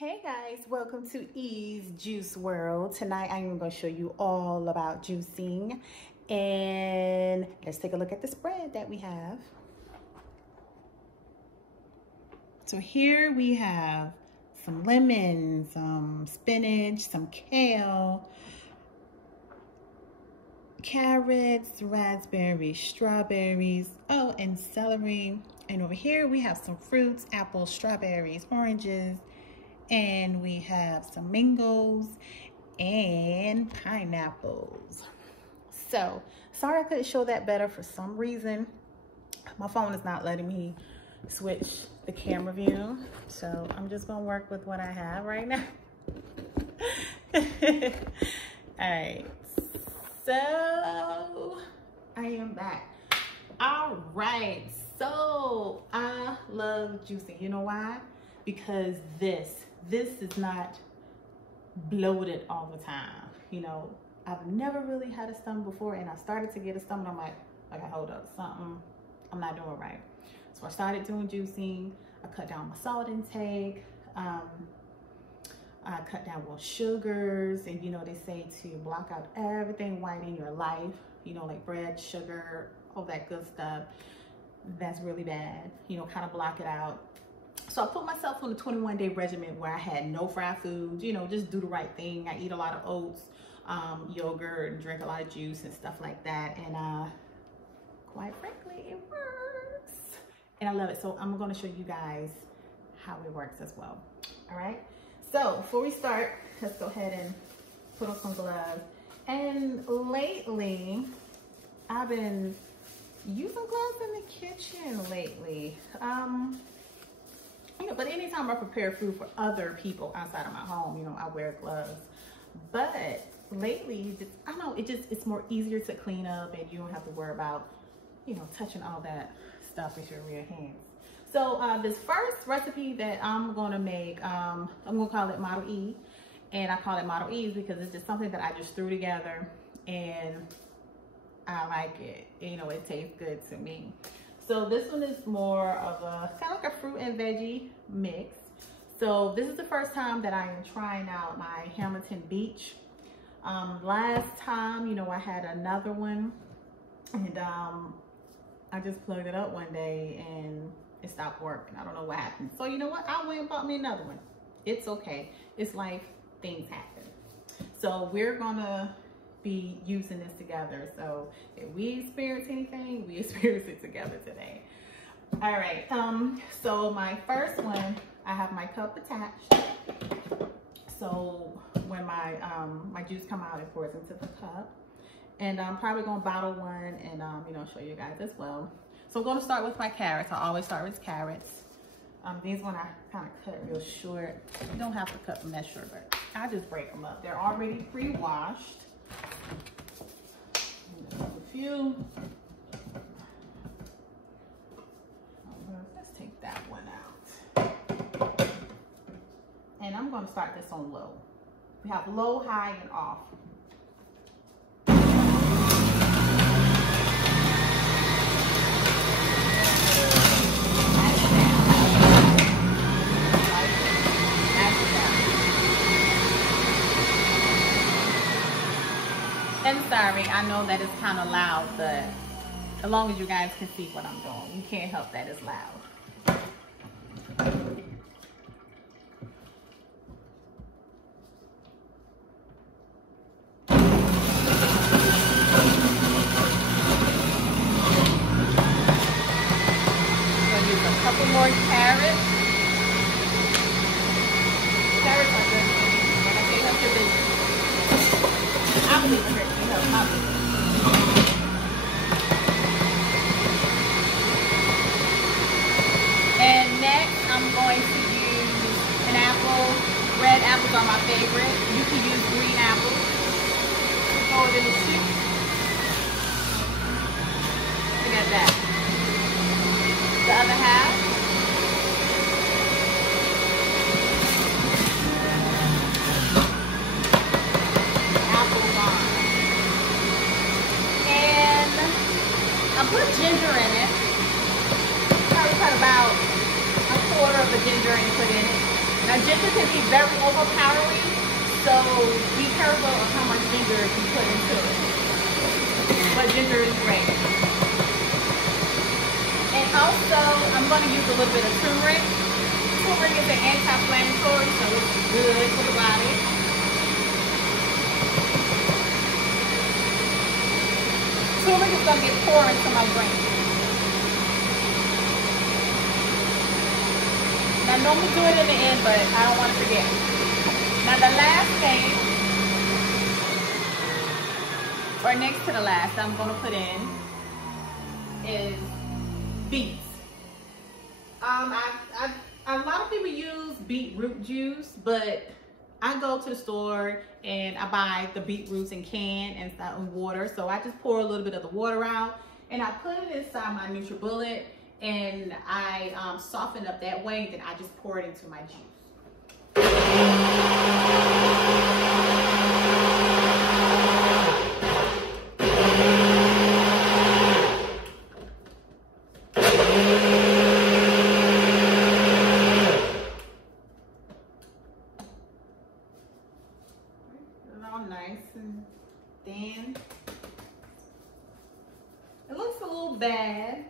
Hey guys, welcome to E's Juice World. Tonight I am going to show you all about juicing, and let's take a look at the spread that we have. So here we have some lemon, some spinach, some kale, carrots, raspberries, strawberries, oh, and celery. And over here we have some fruits, apples, strawberries, oranges, and we have some mangoes and pineapples. So, sorry I couldn't show that better for some reason. My phone is not letting me switch the camera view. So, I'm just gonna work with what I have right now. All right, so I am back. All right, so I love juicing. You know why? Because this is not bloated all the time. You know, I've never really had a stomach before, and I started to get a stomach. I'm like, okay, hold up, something I'm not doing right. So I started doing juicing. I cut down my salt intake. I cut down more sugars, and you know, they say to block out everything white in your life, you know, like bread, sugar, all that good stuff. That's really bad, you know, kind of block it out. So I put myself on a 21-day regimen where I had no fried foods, you know, just do the right thing. I eat a lot of oats, yogurt, and drink a lot of juice and stuff like that. And quite frankly, it works. And I love it. So I'm going to show you guys how it works as well. All right. So before we start, let's go ahead and put on some gloves. And lately, I've been using gloves in the kitchen lately. You know, but anytime I prepare food for other people outside of my home, you know, I wear gloves. But lately, I don't know, it's more easier to clean up, and you don't have to worry about, you know, touching all that stuff with your real hands. So this first recipe that I'm gonna make, I'm gonna call it Model E. And I call it Model E because it's just something that I just threw together, and I like it. You know, it tastes good to me. So this one is more of a kind of like a fruit and veggie mix. So this is the first time that I am trying out my Hamilton Beach. Last time, you know, I had another one, and I just plugged it up one day and it stopped working. I don't know what happened. So you know what? I went and bought me another one. It's okay. It's life. Things happen. So we're gonna be using this together. So if we experience anything, we experience it together today. All right, so my first one, I have my cup attached. So when my my juice come out, it pours into the cup. And I'm probably gonna bottle one and you know, show you guys as well. So I'm gonna start with my carrots. I always start with carrots. These one I kind of cut real short. You don't have to cut them that short, but I just break them up. They're already pre-washed. A few. Let's take that one out. And I'm going to start this on low. We have low, high, and off. And sorry, I know that it's kind of loud, but as long as you guys can see what I'm doing, you can't help that it's loud. I'm gonna use a couple more carrots. Carrots are good, but I can't help your business. I believe in it. And next, I'm going to use an apple. Red apples are my favorite. You can use green apples. Throw it in the soup. Look at that. The other half. I put ginger in it. Probably cut about a quarter of the ginger and put in it. Now ginger can be very overpowering, so be careful of how much ginger you put into it. But ginger is great. And also, I'm going to use a little bit of turmeric. Turmeric is an anti-inflammatory, so it's good for the body. Turmeric is going to get poured into my drink. I normally do it in the end, but I don't want to forget. Now the last thing, or next to the last, I'm going to put in is beets. A lot of people use beetroot juice, but I go to the store and I buy the beetroots in can and in water. So I just pour a little bit of the water out and I put it inside my NutriBullet. And I soften up that way, then I just pour it into my juice. It's all nice and thin. It looks a little bad.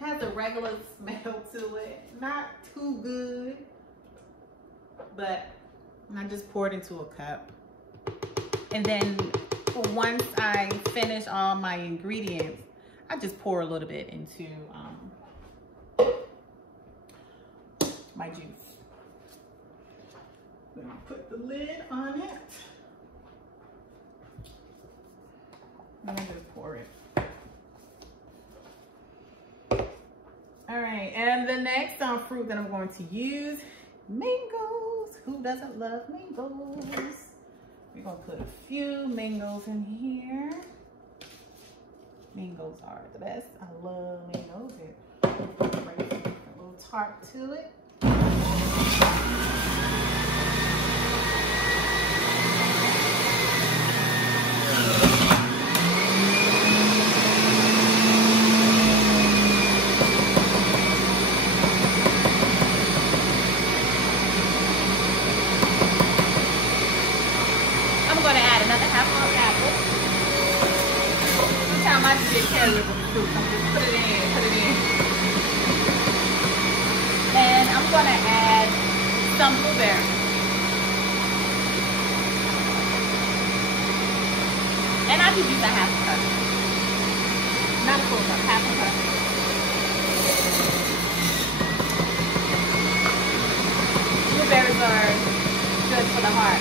Has a regular smell to it, not too good, but I just pour it into a cup. And then once I finish all my ingredients, I just pour a little bit into my juice. Then I'll put the lid on it. And I just pour it. All right, and the next fruit that I'm going to use, mangoes. Who doesn't love mangoes? We're gonna put a few mangoes in here. Mangoes are the best. I love mangoes. Bring a little tart to it. I just get carried with the fruit. I'm just put it in. And I'm gonna add some blueberries. And I just use a half a cup. Not a full cup, half a cup. Blueberries are good for the heart.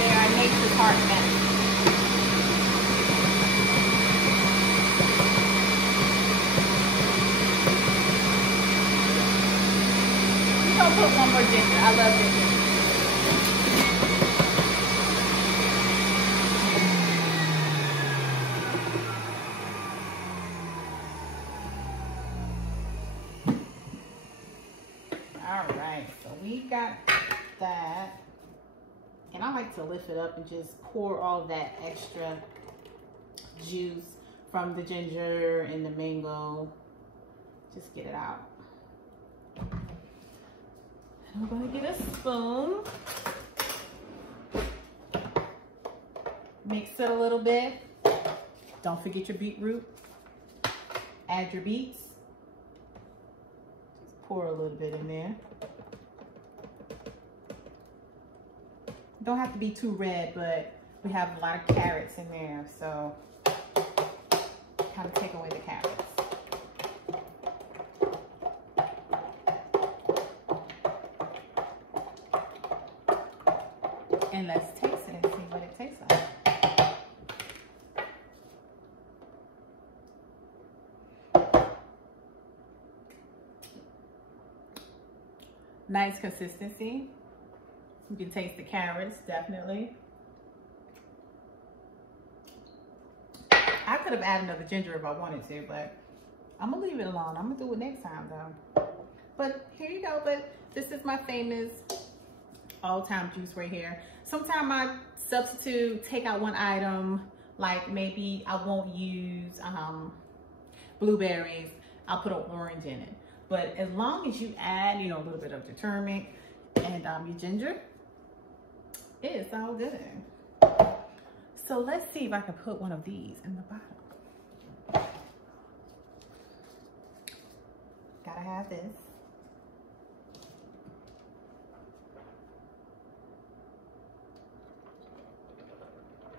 They are nature's heart medicine. I'll put one more ginger. I love ginger. All right, so we got that. And I like to lift it up and just pour all of that extra juice from the ginger and the mango. Just get it out. I'm gonna get a spoon, mix it a little bit. Don't forget your beetroot. Add your beets. Just pour a little bit in there. Don't have to be too red, but we have a lot of carrots in there, so kind of take away the carrots. And let's taste it and see what it tastes like. Nice consistency. You can taste the carrots, definitely. I could have added another ginger if I wanted to, but I'm gonna leave it alone. I'm gonna do it next time though. But here you go, but this is my famous all-time juice right here. Sometimes I substitute, take out one item, like maybe I won't use blueberries, I'll put an orange in it. But as long as you add, you know, a little bit of your turmeric and your ginger, it's all good. So let's see if I can put one of these in the bottom. Gotta have this.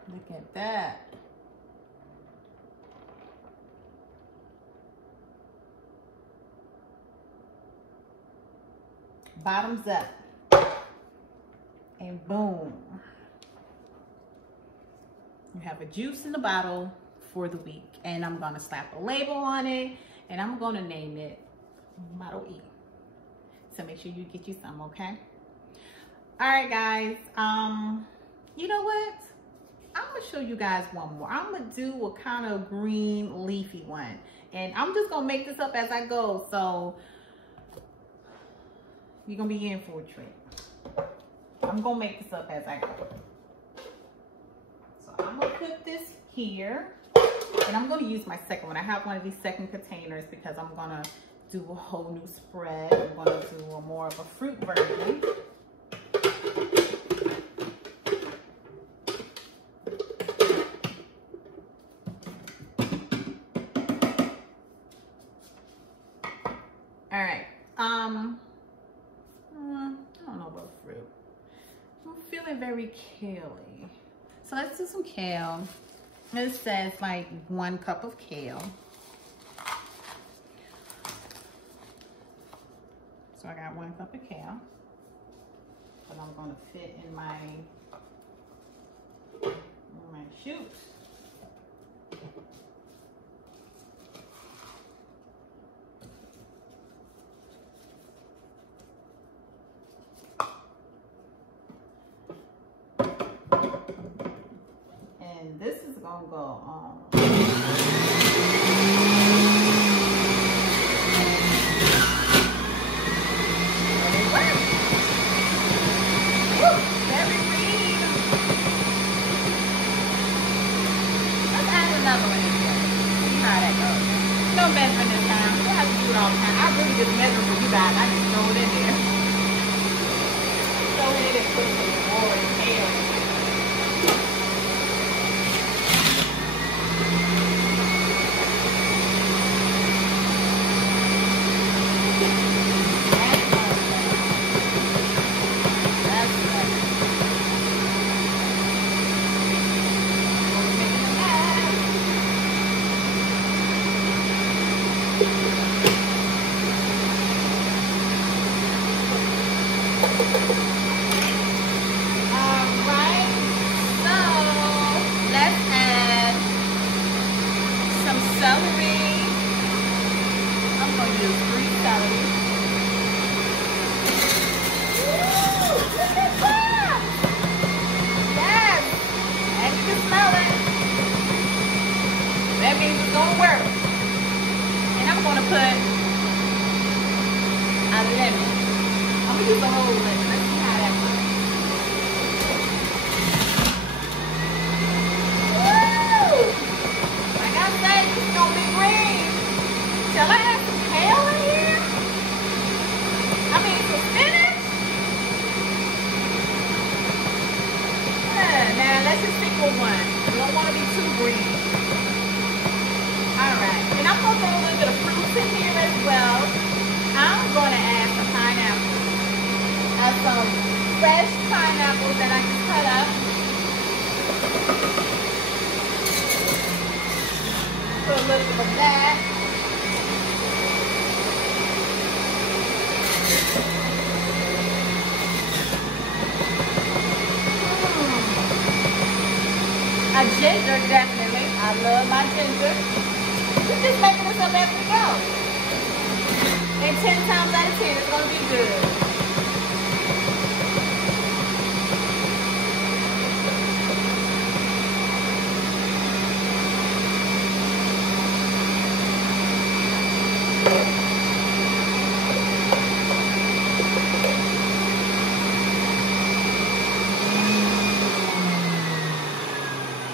Look at that. Bottoms up. And boom. You have a juice in the bottle for the week. And I'm gonna slap a label on it and I'm gonna name it ModelE. So make sure you get you some, okay? All right, guys. You know what? I'm gonna show you guys one more. I'm gonna do a kind of green leafy one. And I'm just gonna make this up as I go. So you're gonna be in for a treat. I'm gonna make this up as I go. So I'm gonna put this here. And I'm gonna use my second one. I have one of these second containers because I'm gonna do a whole new spread. I'm gonna do a more of a fruit version. All right, I don't know about fruit. I'm feeling very kale-y. So let's do some kale. It says like 1 cup of kale. So I got 1 cup of kale. But I'm gonna fit in my chute. And this is gonna go on. Another one anyway. See how that goes. No measuring this time. You don't have to do it all the time. I really just measure for you guys. I just throw it in there. Go ahead and put some more kale in there. Ginger, definitely. I love my ginger. We're just making this up as we go. And 10 times out of 10, it's going to be good.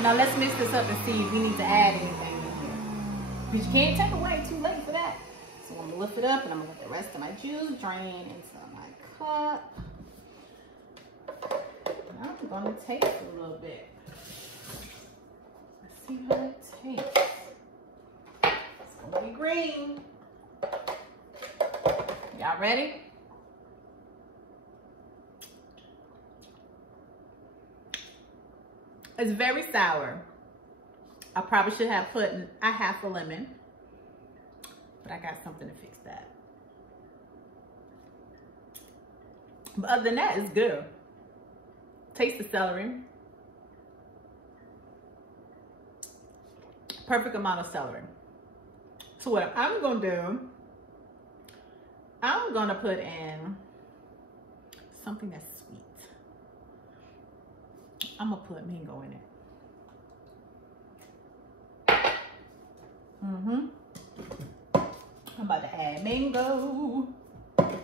Now let's mix this up and see if we need to add anything in here. Because you can't take away too late for that. So So I'm gonna lift it up and I'm gonna let the rest of my juice drain into my cup. Now I'm gonna taste a little bit. Let's see how it tastes. It's gonna be green. Y'all ready? It's very sour. I probably should have put a half a lemon, but I got something to fix that. But other than that, it's good. Taste the celery. Perfect amount of celery. So what I'm gonna do, I'm gonna put in something that's sweet. I'm gonna put mango in it. I'm about to add mango. Maybe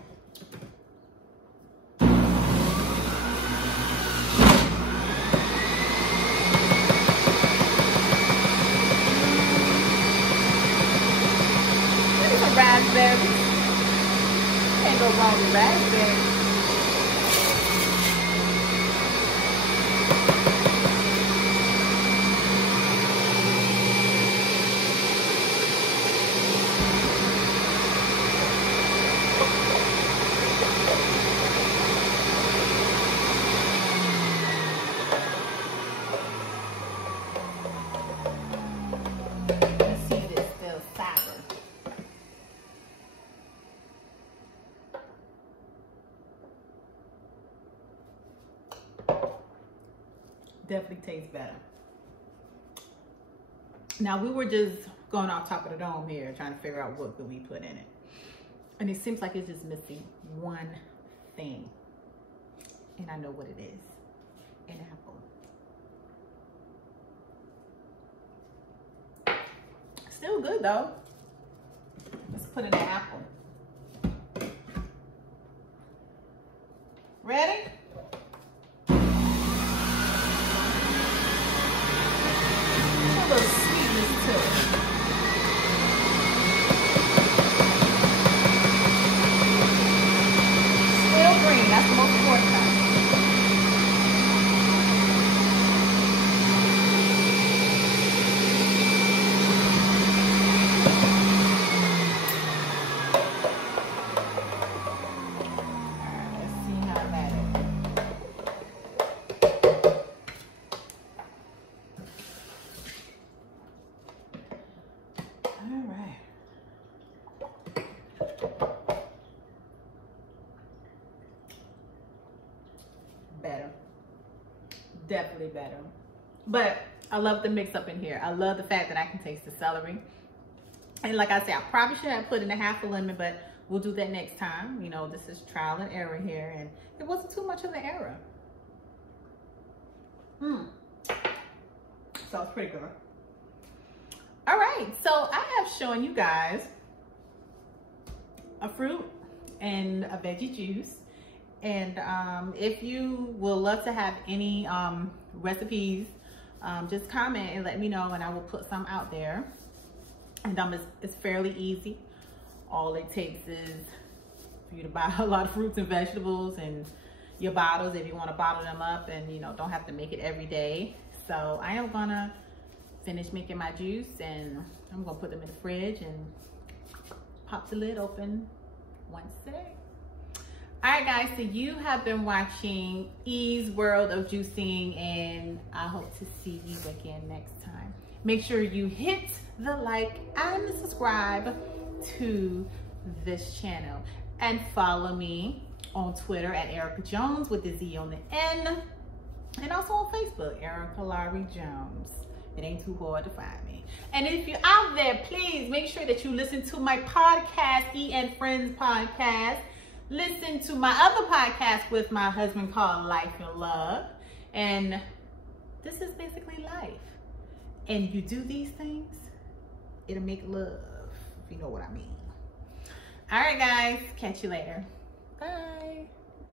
some raspberries. Can't go wrong with raspberries. Definitely tastes better. Now we were just going off top of the dome here, trying to figure out what could we put in it. And it seems like it's just missing one thing. And I know what it is. An apple. Still good though. Let's put in an apple. Ready? A little sweetness to it. Still green, that's the most important thing. Alright, let's see how that is. Better, definitely better. But I love the mix up in here. I love the fact that I can taste the celery. And like I said, I probably should have put in a half a lemon, but we'll do that next time. You know, this is trial and error here, and it wasn't too much of an error. So it's pretty good. All right, so I have shown you guys a fruit and a veggie juice. And if you would love to have any recipes, just comment and let me know, and I will put some out there. And it's fairly easy. All it takes is for you to buy a lot of fruits and vegetables and your bottles if you want to bottle them up, and you know, don't have to make it every day. So I am gonna finish making my juice, and I'm gonna put them in the fridge and pop the lid open once a day. All right, guys, so you have been watching E's World of Juicing, and I hope to see you again next time. Make sure you hit the like and the subscribe to this channel, and follow me on Twitter at Erica Jones with the Z on the N, and also on Facebook, Erica Laurie Jones. It ain't too hard to find me. And if you're out there, please make sure that you listen to my podcast, E and Friends podcast. Listen to my other podcast with my husband called Life and Love. And this is basically life. And you do these things, it'll make love, if you know what I mean. All right, guys, catch you later. Bye.